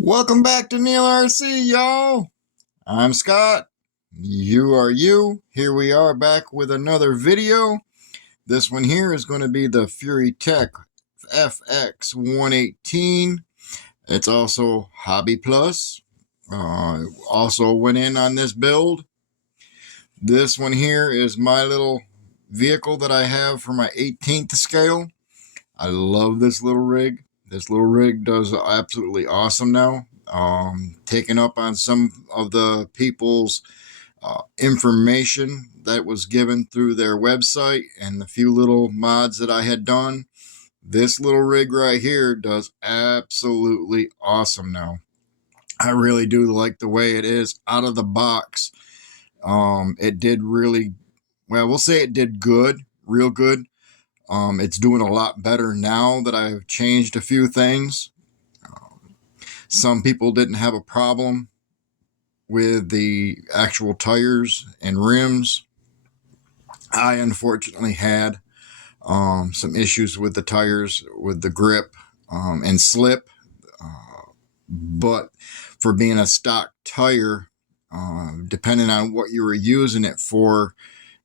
Welcome back to Neil RC, y'all. I'm Scott. You are you. Here we are back with another video. This one here is going to be the Fury Tech FX-118. It's also Hobby Plus. Also went in on this build. This one here is my little vehicle that I have for my 18th scale. I love this little rig. This little rig does absolutely awesome now. Taking up on some of the people's information that was given through their website and the few little mods that I had done. This little rig right here does absolutely awesome now. I really do like the way it is out of the box. It did really well. We'll say it did good, real good. It's doing a lot better now that I've changed a few things. Some people didn't have a problem with the actual tires and rims. I unfortunately had some issues with the tires, with the grip and slip. But for being a stock tire, depending on what you were using it for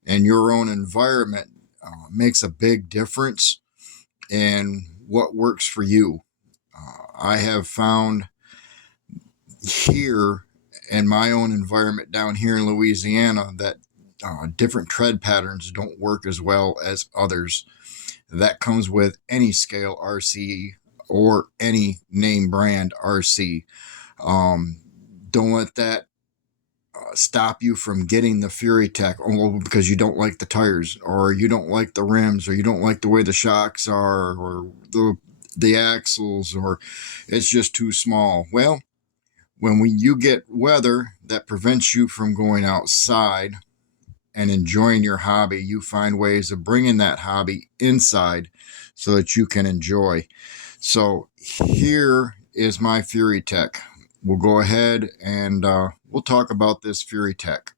in your own environment, makes a big difference in what works for you. I have found here in my own environment down here in Louisiana that different tread patterns don't work as well as others. That comes with any scale RC or any name brand RC. Don't let that stop you from getting the Fury Tech because you don't like the tires, or you don't like the rims, or you don't like the way the shocks are, or the axles, or it's just too small. Well, when you get weather that prevents you from going outside and enjoying your hobby, you find ways of bringing that hobby inside so that you can enjoy. So here is my Fury Tech. We'll go ahead and we'll talk about this Fury Tech.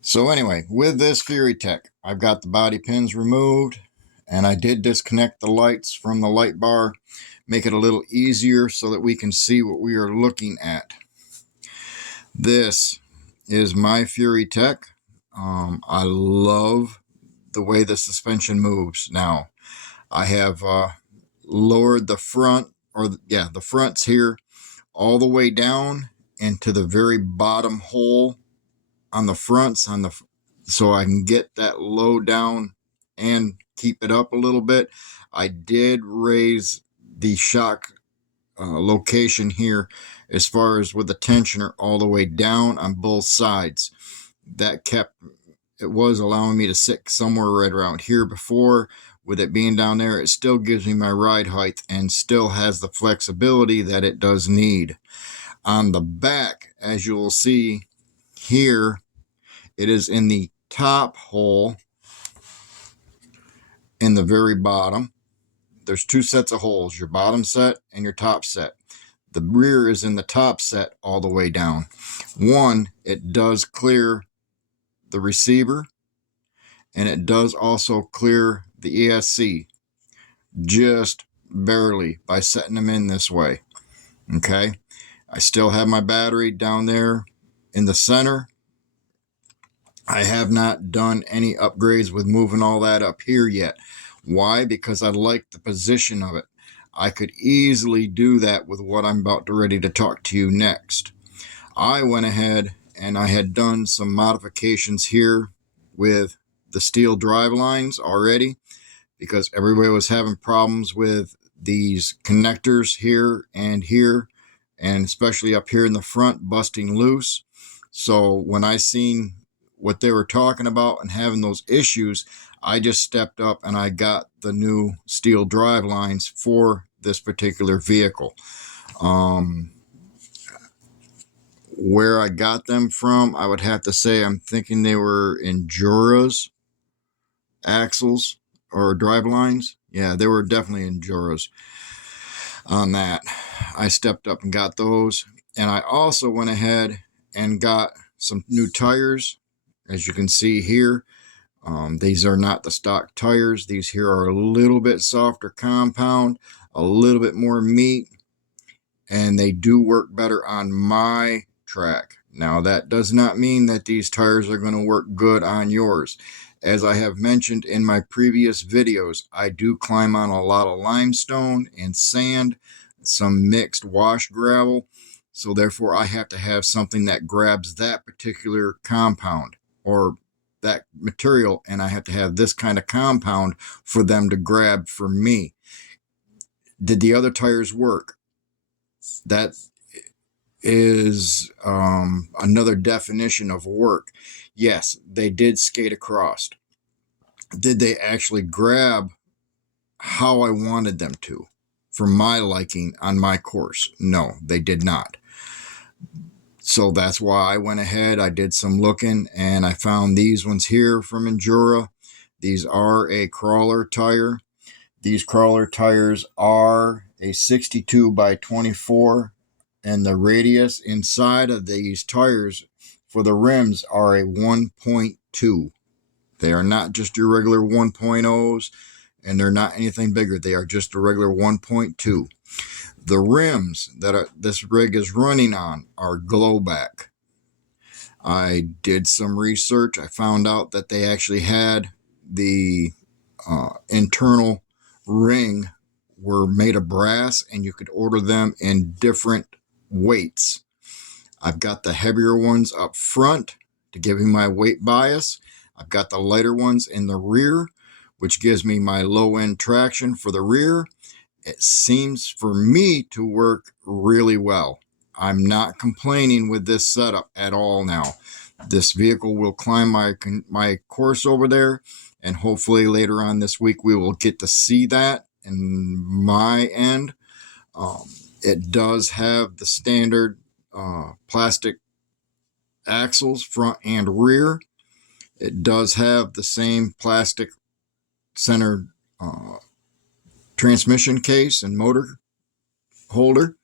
So anyway, with this Fury Tech, I've got the body pins removed, and I did disconnect the lights from the light bar, make it a little easier so that we can see what we are looking at. This is my Fury Tech. I love the way the suspension moves. Now, I have lowered the front, the fronts here all the way down into the very bottom hole on the fronts, so I can get that low down and keep it up a little bit. I did raise the shock location here as far as with the tensioner all the way down on both sides. It was allowing me to sit somewhere right around here before. With it being down there, it still gives me my ride height and still has the flexibility that it does need. On the back, as you will see here, it is in the top hole in the very bottom. There's two sets of holes, your bottom set and your top set. The rear is in the top set all the way down. One, it does clear the receiver, and it does also clear the ESC, just barely by setting them in this way. Okay, I still have my battery down there in the center. I have not done any upgrades with moving all that up here yet. Why? Because I like the position of it. I could easily do that with what I'm about to ready to talk to you next. I went ahead and I had done some modifications here with the steel drive lines already, because everybody was having problems with these connectors here, and especially up here in the front busting loose. So when I seen what they were talking about and having those issues, I just stepped up and I got the new steel drive lines for this particular vehicle. Where I got them from, I would have to say I'm thinking they were Endura's axles or drive lines. Yeah, they were definitely Endura's on that. I stepped up and got those. And I also went ahead and got some new tires. As you can see here, these are not the stock tires. These here are a little bit softer compound, a little bit more meat, and they do work better on my track. Now, that does not mean that these tires are going to work good on yours. As I have mentioned in my previous videos, I do climb on a lot of limestone and sand, some mixed wash gravel, so therefore I have to have something that grabs that particular compound or that material, and I have to have this kind of compound for them to grab for me. Did the other tires work? That is another definition of work. Yes, they did skate across. Did they actually grab how I wanted them to for my liking on my course? No, they did not. So that's why I went ahead, I did some looking, and I found these ones here from Endura. These are a crawler tire. These crawler tires are a 62 by 24, and the radius inside of these tires for the rims are a 1.2. They are not just your regular 1.0s, and they're not anything bigger. They are just a regular 1.2. The rims that this rig is running on are glowback. I did some research. I found out that they actually had the internal ring were made of brass, and you could order them in different weights. I've got the heavier ones up front to give me my weight bias. I've got the lighter ones in the rear, which gives me my low end traction for the rear. It seems for me to work really well. I'm not complaining with this setup at all now. This vehicle will climb my course over there, and hopefully later on this week we will get to see that in my end. It does have the standard plastic axles front and rear. It does have the same plastic center transmission case and motor holder.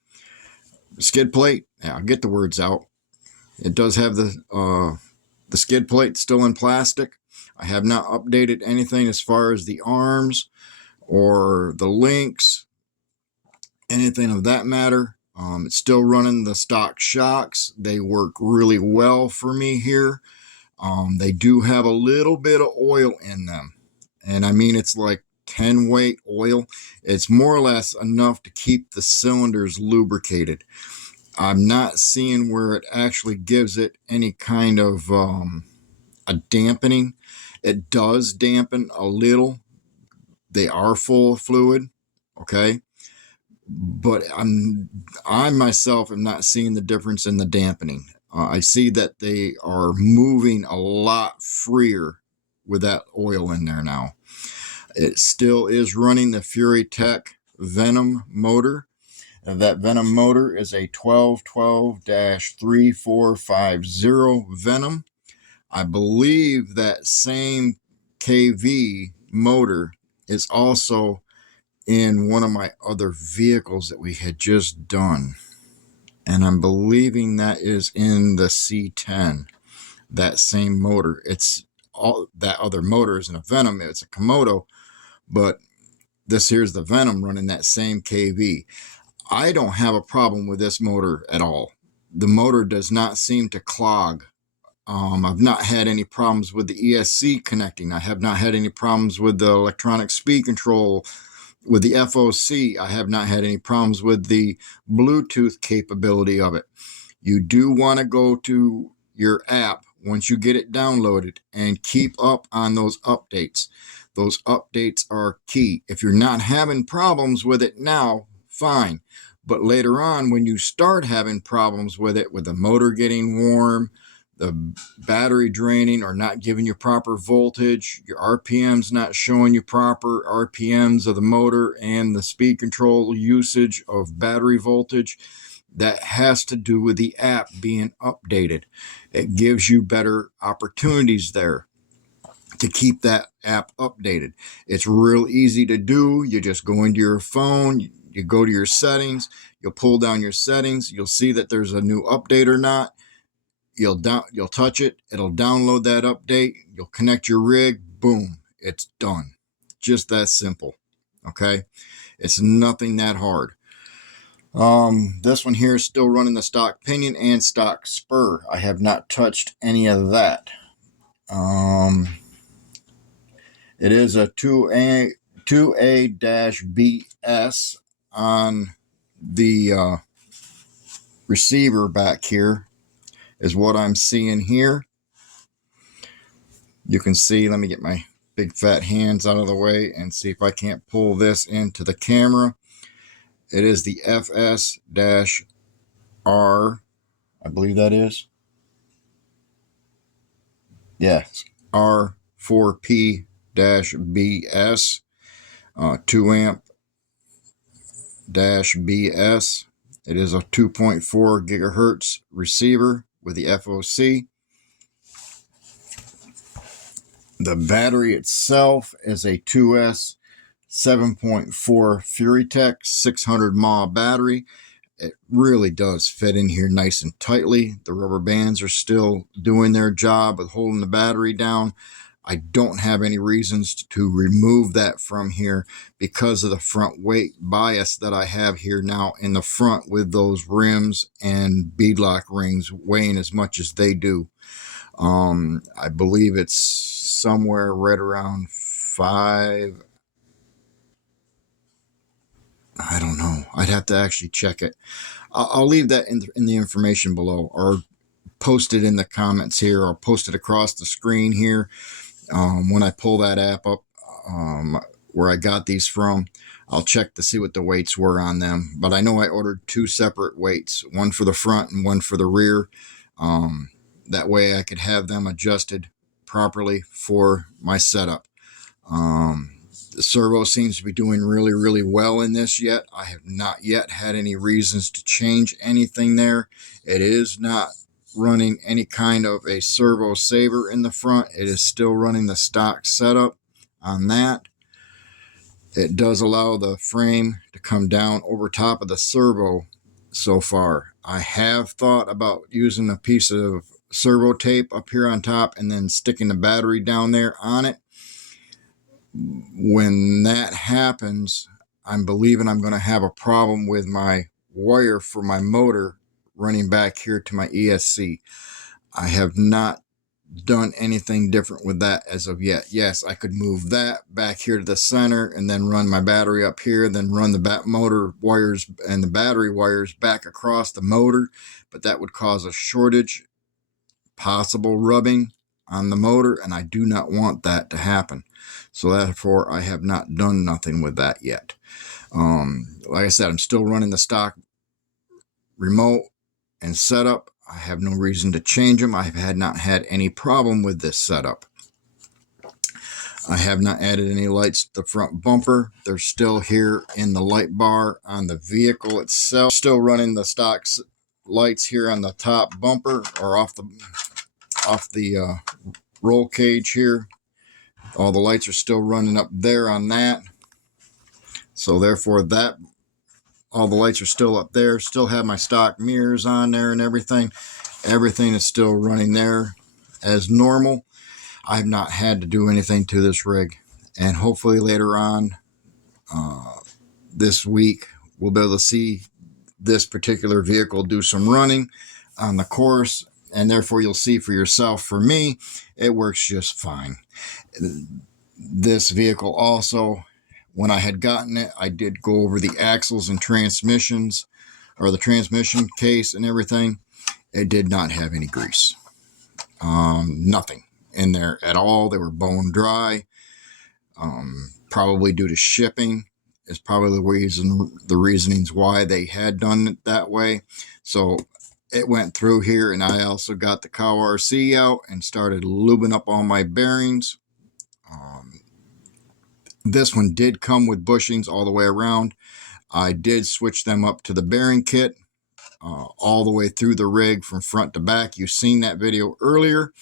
Skid plate, yeah, I'll get the words out. It does have the skid plate still in plastic. I have not updated anything as far as the arms or the links, anything of that matter. It's still running the stock shocks. They work really well for me here. They do have a little bit of oil in them, and I mean it's like 10 weight oil. It's more or less enough to keep the cylinders lubricated. I'm not seeing where it actually gives it any kind of a dampening. It does dampen a little. They are full of fluid, okay? But I myself am not seeing the difference in the dampening. I see that they are moving a lot freer with that oil in there now. It still is running the Fury Tech Venom motor. That Venom motor is a 1212-3450 Venom. I believe that same KV motor is also in one of my other vehicles that we had just done. And I'm believing that is in the C10, that same motor. It's all that other motor isn't a Venom, it's a Komodo, but this here's the Venom running that same KV. I don't have a problem with this motor at all. The motor does not seem to clog. I've not had any problems with the ESC connecting. I have not had any problems with the electronic speed control, with the FOC. I have not had any problems with the Bluetooth capability of it. You do want to go to your app once you get it downloaded and keep up on those updates. Those updates are key. If you're not having problems with it now, fine. But later on, when you start having problems with it, with the motor getting warm, the battery draining or not giving you proper voltage, your RPMs not showing you proper RPMs of the motor, and the speed control usage of battery voltage, that has to do with the app being updated. It gives you better opportunities there to keep that app updated. It's real easy to do. You just go into your phone, you go to your settings, you'll pull down your settings, you'll see that there's a new update or not. You'll touch it, it'll download that update, you'll connect your rig, boom, it's done. Just that simple, okay? It's nothing that hard. This one here is still running the stock pinion and stock spur. I have not touched any of that. It is a 2A-BS on the receiver back here is what I'm seeing here. You can see, let me get my big fat hands out of the way and see if I can't pull this into the camera. It is the FS-R, I believe that is. Yes, R4P-BS, 2 amp -BS. It is a 2.4 gigahertz receiver with the FOC. The battery itself is a 2S 7.4 FuryTech 600 mAh battery. It really does fit in here nice and tightly. The rubber bands are still doing their job with holding the battery down. I don't have any reasons to remove that from here because of the front weight bias that I have here now in the front with those rims and beadlock rings weighing as much as they do. I believe it's somewhere right around 5. I don't know. I'd have to actually check it. I'll leave that in the information below, or post it in the comments here, or post it across the screen here. When I pull that app up, where I got these from, I'll check to see what the weights were on them. But I know I ordered 2 separate weights, one for the front and one for the rear. That way I could have them adjusted properly for my setup. The servo seems to be doing really, really well in this yet. I have not yet had any reasons to change anything there. It is not running any kind of a servo saver in the front. It is still running the stock setup on that. It does allow the frame to come down over top of the servo so far. I have thought about using a piece of servo tape up here on top and then sticking the battery down there on it. When that happens, I'm believing I'm going to have a problem with my wire for my motor running back here to my ESC. I have not done anything different with that as of yet. Yes, I could move that back here to the center and then run my battery up here, then run the motor wires and the battery wires back across the motor, but that would cause a shortage, possible rubbing on the motor, and I do not want that to happen. So therefore, I have not done nothing with that yet. Like I said, I'm still running the stock remote and setup. I have no reason to change them. I have not had any problem with this setup. I have not added any lights to the front bumper. They're still here in the light bar on the vehicle itself. Still running the stock lights here on the top bumper, or off the roll cage here. All the lights are still running up there on that. So therefore all the lights are still up there. Still have my stock mirrors on there and everything. Everything is still running there as normal. I've not had to do anything to this rig. And hopefully later on this week, we'll be able to see this particular vehicle do some running on the course. And therefore you'll see for yourself. For me, it works just fine. This vehicle also, when I had gotten it, I did go over the axles and transmissions, or the transmission case and everything. It did not have any grease. Nothing in there at all. They were bone dry. Probably due to shipping is probably the reasonings why they had done it that way. So it went through here, and I also got the cow RC out and started lubing up all my bearings. This one did come with bushings all the way around. I did switch them up to the bearing kit all the way through the rig from front to back. You've seen that video earlier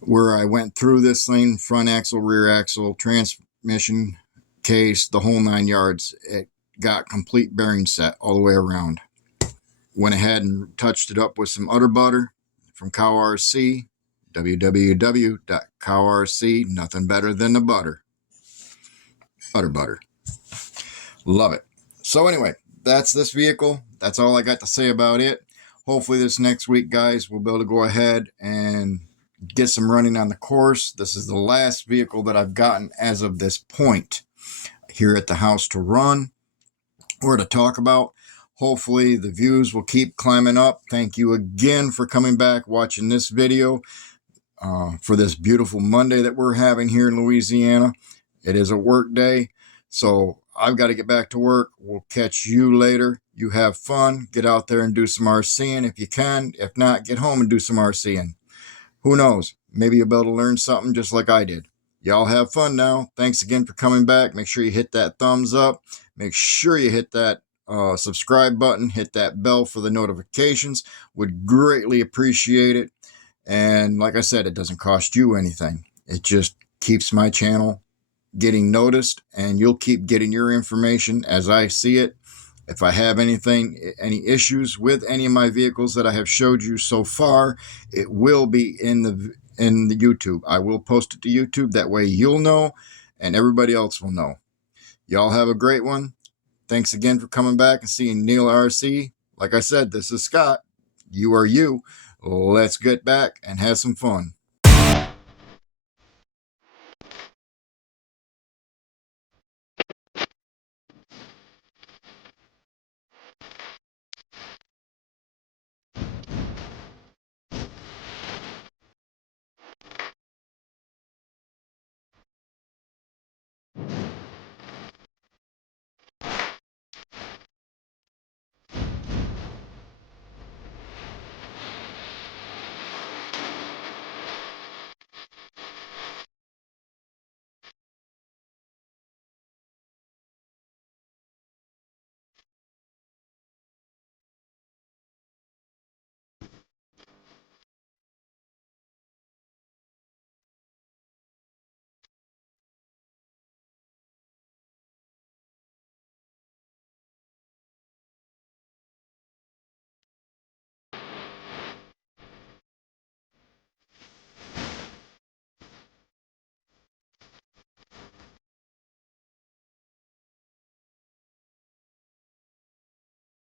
where I went through this thing, front axle, rear axle, transmission case, the whole 9 yards. It got complete bearing set all the way around. Went ahead and touched it up with some udder butter from Cow RC, www.cowrc, nothing better than the butter. Butter. Love it. So anyway, that's this vehicle. That's all I got to say about it. Hopefully this next week, guys, we'll be able to go ahead and get some running on the course. This is the last vehicle that I've gotten as of this point here at the house to run or to talk about. Hopefully the views will keep climbing up. Thank you again for coming back, watching this video for this beautiful Monday that we're having here in Louisiana. It is a work day, so I've got to get back to work. We'll catch you later. You have fun. Get out there and do some RCing if you can. If not, get home and do some RCing. Who knows? Maybe you'll be able to learn something just like I did. Y'all have fun now. Thanks again for coming back. Make sure you hit that thumbs up. Make sure you hit that subscribe button. Hit that bell for the notifications. Would greatly appreciate it. And like I said, it doesn't cost you anything. It just keeps my channel getting noticed, and you'll keep getting your information as I see it. If I have any issues with any of my vehicles that I have showed you so far, it will be in the YouTube. I will post it to YouTube. That way you'll know and everybody else will know. Y'all have a great one. Thanks again for coming back and seeing Neil RC. Like I said, this is Scott. You are you. Let's get back and have some fun.